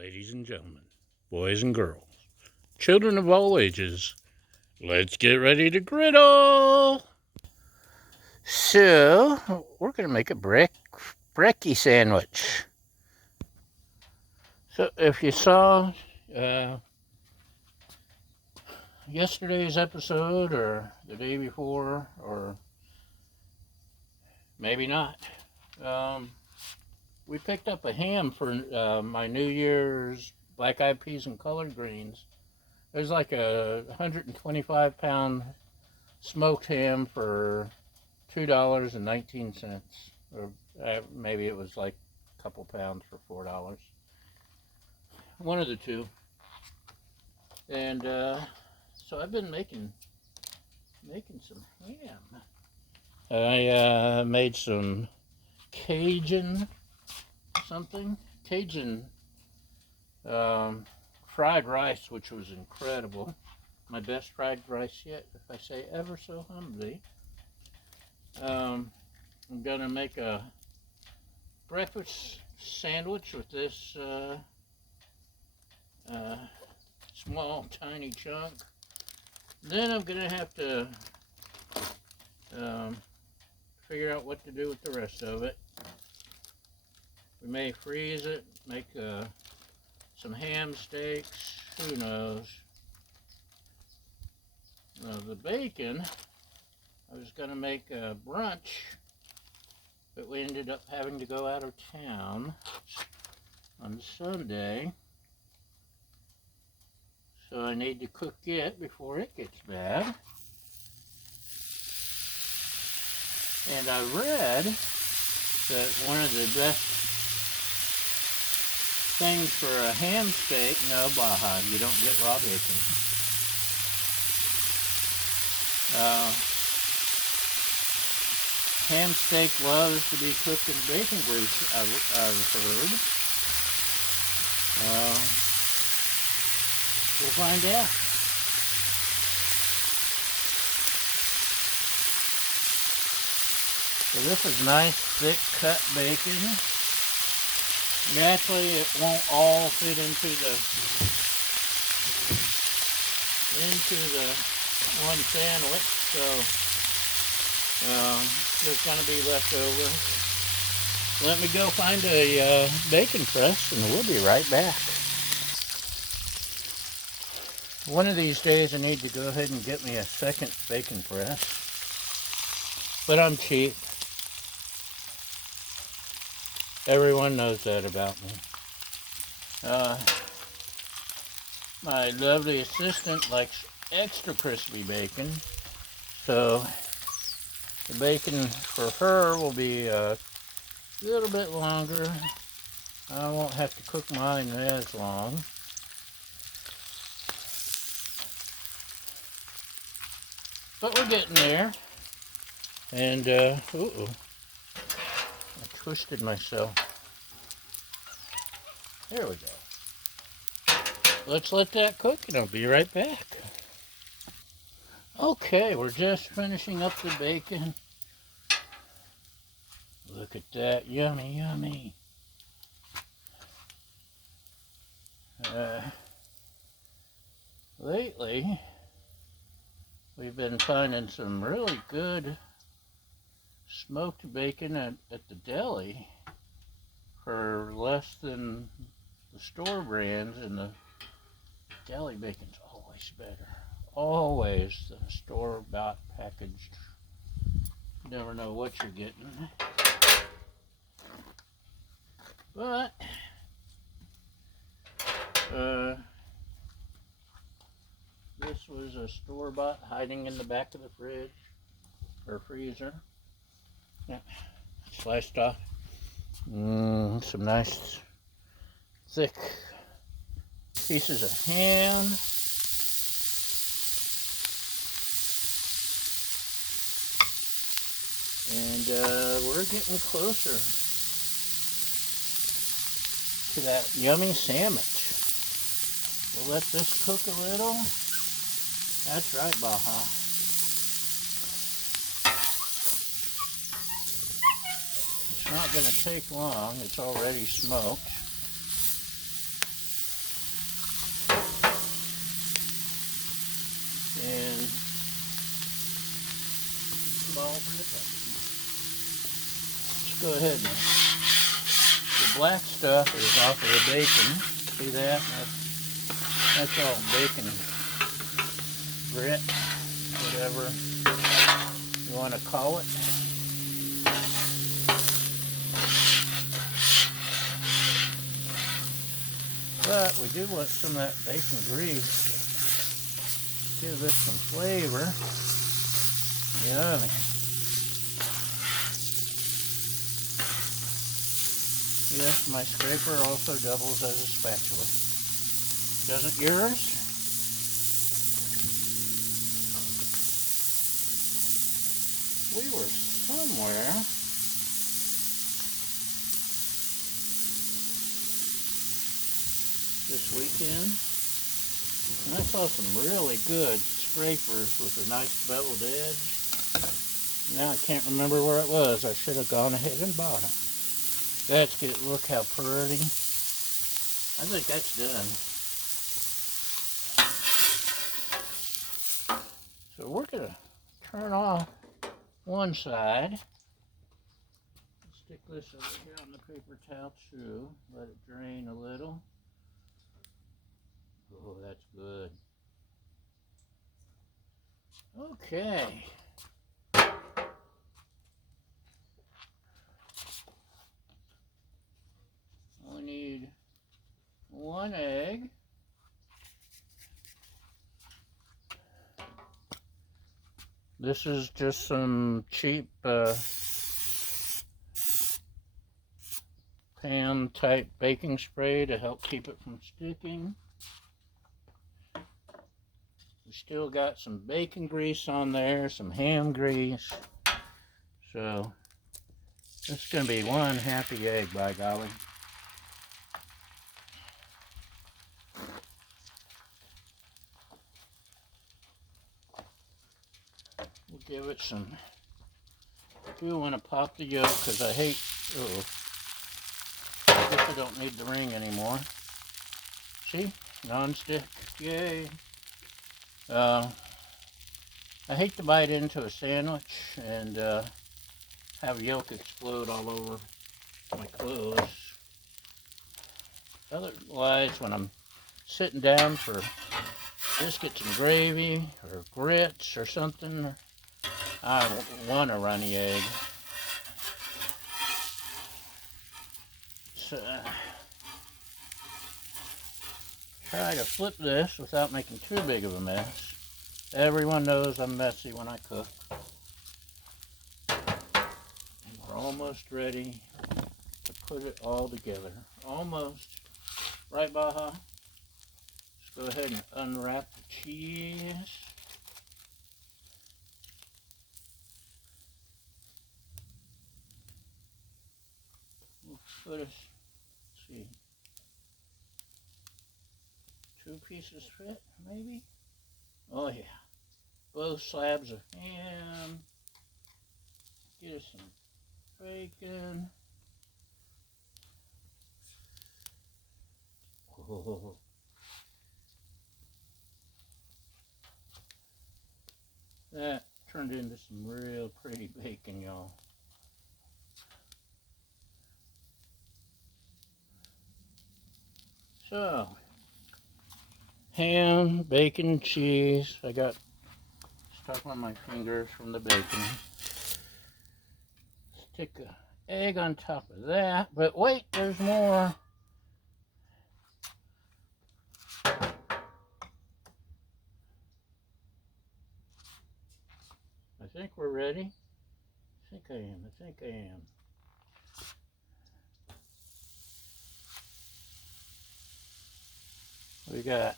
Ladies and gentlemen, boys and girls, children of all ages, let's get ready to griddle! So, we're going to make a brekkie sandwich. So, if you saw yesterday's episode, or the day before, or maybe not, we picked up a ham for my New Year's black eyed peas and collard greens. It was like a 125-pound smoked ham for $2.19, or maybe it was like a couple pounds for $4. One of the two. And so I've been making some ham. I made some Cajun fried rice, which was incredible. My best fried rice yet, if I say ever so humbly. I'm gonna make a breakfast sandwich with this small, tiny chunk. Then I'm gonna have to figure out what to do with the rest of it. We may freeze it, make some ham steaks, who knows. The bacon, I was going to make a brunch, but we ended up having to go out of town on Sunday. So I need to cook it before it gets bad. And I read that one of the best things for a ham steak, no, Baja, you don't get raw bacon. Ham steak loves to be cooked in bacon grease, I've heard. We'll find out. So this is nice, thick cut bacon. Naturally, it won't all fit into the one sandwich, so there's going to be leftovers. Let me go find a bacon press, and we'll be right back. One of these days, I need to go ahead and get me a second bacon press, but I'm cheap. Everyone knows that about me. My lovely assistant likes extra crispy bacon, so the bacon for her will be a little bit longer. I won't have to cook mine as long. But we're getting there. And, I twisted myself. There we go. Let's let that cook and I'll be right back. Okay, we're just finishing up the bacon. Look at that, yummy, yummy. Lately, we've been finding some really good smoked bacon at the deli for less than the store brands, and the deli bacon's always better. Always than a store-bought packaged. You never know what you're getting. But this was a store-bought hiding in the back of the fridge or freezer. Yeah, sliced off. Some nice thick pieces of ham. And we're getting closer to that yummy sandwich. We'll let this cook a little. That's right, Baja. It's not going to take long. It's already smoked. Let's go ahead and the black stuff is off of the bacon. See that? That's all bacon grit, whatever you want to call it. But we do want some of that bacon grease to give this some flavor. Yummy. Yes, my scraper also doubles as a spatula. Doesn't yours? We were somewhere. This weekend, and I saw some really good scrapers with a nice beveled edge. Now I can't remember where it was. I should have gone ahead and bought them. That's good. Look how pretty. I think that's done. So we're going to turn off one side. Stick this over here on the paper towel too. Let it drain a little. Oh, that's good. Okay. We need 1 egg. This is just some cheap pan type baking spray to help keep it from sticking. We still got some bacon grease on there, some ham grease. So this is going to be one happy egg, by golly. We'll give it some. I do want to pop the yolk because I hate. Oh, I guess I don't need the ring anymore. See, non-stick. Yay. I hate to bite into a sandwich and have yolk explode all over my clothes. Otherwise, when I'm sitting down for biscuits and gravy or grits or something, I want a runny egg. So, try to flip this without making too big of a mess. Everyone knows I'm messy when I cook. We're almost ready to put it all together. Almost. Right, Baja? Let's go ahead and unwrap the cheese. We'll put us, let's see, 2 pieces fit, maybe? Oh yeah. Both slabs of ham. Get us some bacon. Oh. That turned into some real pretty bacon, y'all. So, ham, bacon, cheese. I got stuck on my fingers from the bacon. Stick an egg on top of that. But wait, there's more. I think we're ready. I think I am. We got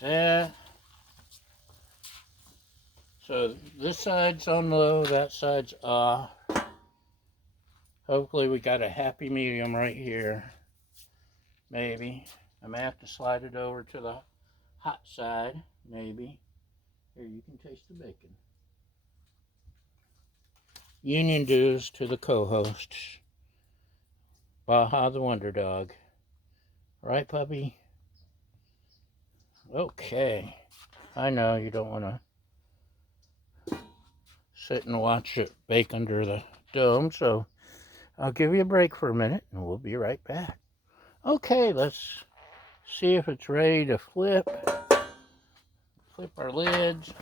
that. So this side's on low, that side's off. Hopefully we got a happy medium right here. Maybe. I may have to slide it over to the hot side. Maybe. Here, you can taste the bacon. Union dues to the co-hosts. Baja the Wonder Dog. Right, puppy? Okay. I know you don't want to. sit and watch it bake under the dome, so I'll give you a break for a minute and we'll be right back. Okay, let's see if it's ready to flip. Flip our lids.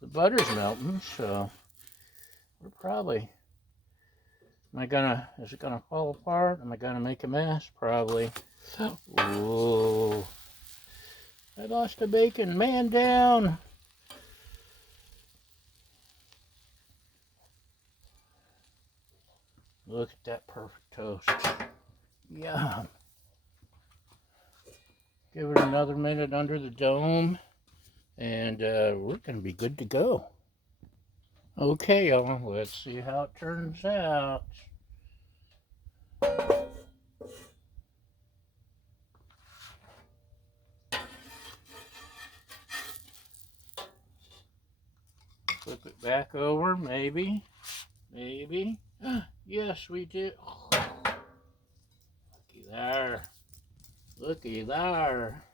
The butter's melting, so we're probably, is it gonna fall apart? Am I gonna make a mess? Probably. Whoa. I lost the bacon. Man down. Look at that perfect toast. Yum. Give it another minute under the dome, and we're going to be good to go. Okay, y'all, let's see how it turns out. Flip it back over, maybe. Maybe. Yes, we did. Oh, looky there. Looky there.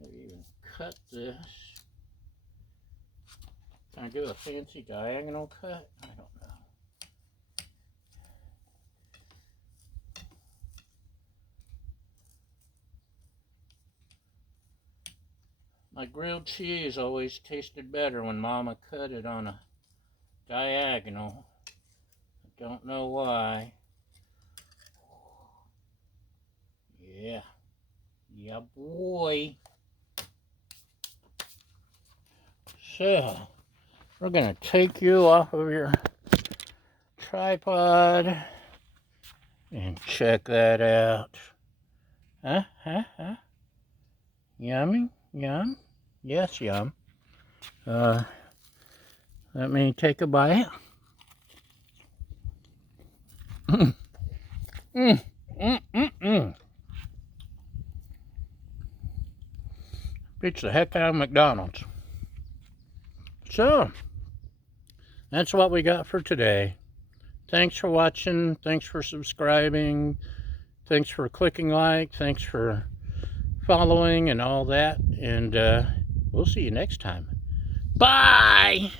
Maybe even cut this. Can I do a fancy diagonal cut? I don't know. My grilled cheese always tasted better when Mama cut it on a diagonal. I don't know why. Yeah. Yeah, boy. So, we're going to take you off of your tripod and check that out. Huh? Yummy? Yum? Yes, yum. Let me take a bite. Beats the heck out of McDonald's. So, that's what we got for today. Thanks for watching. Thanks for subscribing. Thanks for clicking like. Thanks for following and all that. And we'll see you next time. Bye!